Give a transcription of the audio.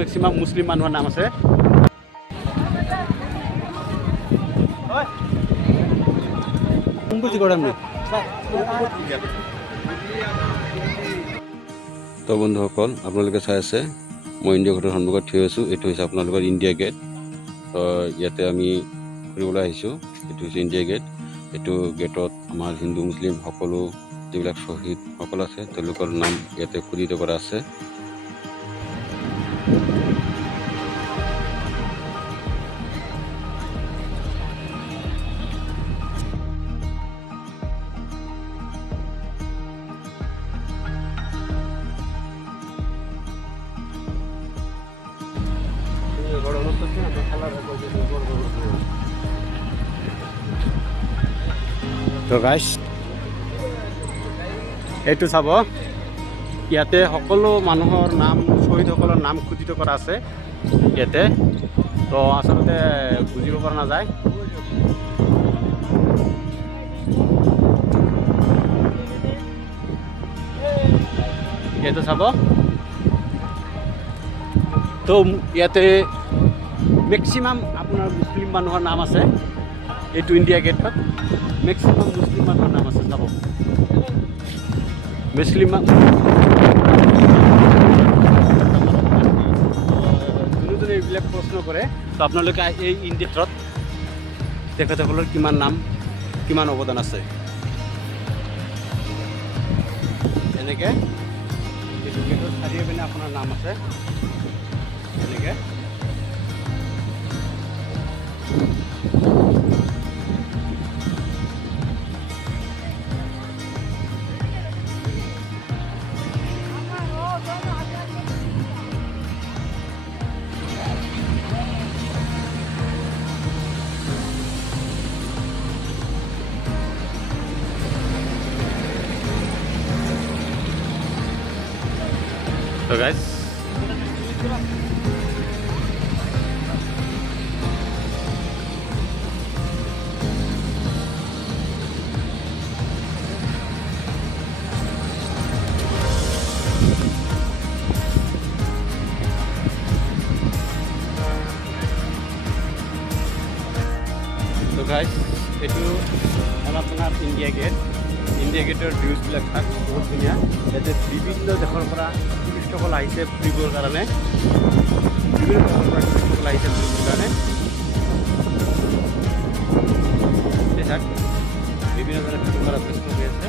Maximum মুছলিম মানুহৰ নাম আছে। তো বন্ধুসকল, আপোনালোকে চাই আছে মই ইণ্ডিয়া গেটৰ সন্মুখত থিয় আছোঁ। এইটো হৈছে আপোনালোকৰ ইণ্ডিয়া গেট। তো ইয়াতে আমি ফুৰিবলৈ আহিছোঁ। এইটো হৈছে ইণ্ডিয়া গেট। এইটো গেটত আমাৰ হিন্দু মুছলিম সকলো যিবিলাক শ্বহীদসকল আছে তেওঁলোকৰ নাম ইয়াতে খোদিত কৰা আছে। তো গাইছ, এইটো চাব, ইয়াতে সকলো মানুহৰ নাম, শ্বহীদসকলৰ নাম খোদিত কৰা আছে ইয়াতে। তো আচলতে বুজিব পৰা নাযায়। ইয়াতে চাব, তো ইয়াতে মেক্সিমাম আপোনাৰ মুছলিম মানুহৰ নাম আছে। এইটো ইণ্ডিয়া গেটত মেক্সিমাম মুছলিম মানুহৰ নাম আছে। চাব, মুছলিম যোনে এইবিলাক প্ৰশ্ন কৰে, তো আপোনালোকে এই ইণ্ডিয়াত তেখেতসকলৰ কিমান নাম, কিমান অৱদান আছে এনেকৈ এইটো গেটত চাৰিও পিনে আপোনাৰ নাম আছে এনেকৈ। So guys, এইটো হ'ল আপোনাৰ ইণ্ডিয়া গেট। ইণ্ডিয়া গেটৰ ভিউজবিলাক চাওক, বহুত ধুনীয়া। ইয়াতে বিভিন্ন দেশৰ পৰা টুৰিষ্টসকল আহিছে ফুৰিবৰ কাৰণে, বিভিন্ন দেশৰ পৰা টুৰিষ্টসকল আহিছে ফুৰিবৰ কাৰণে। চাওক, বিভিন্ন ধৰণৰ ফটো কৰা চেষ্টা কৰি আছে।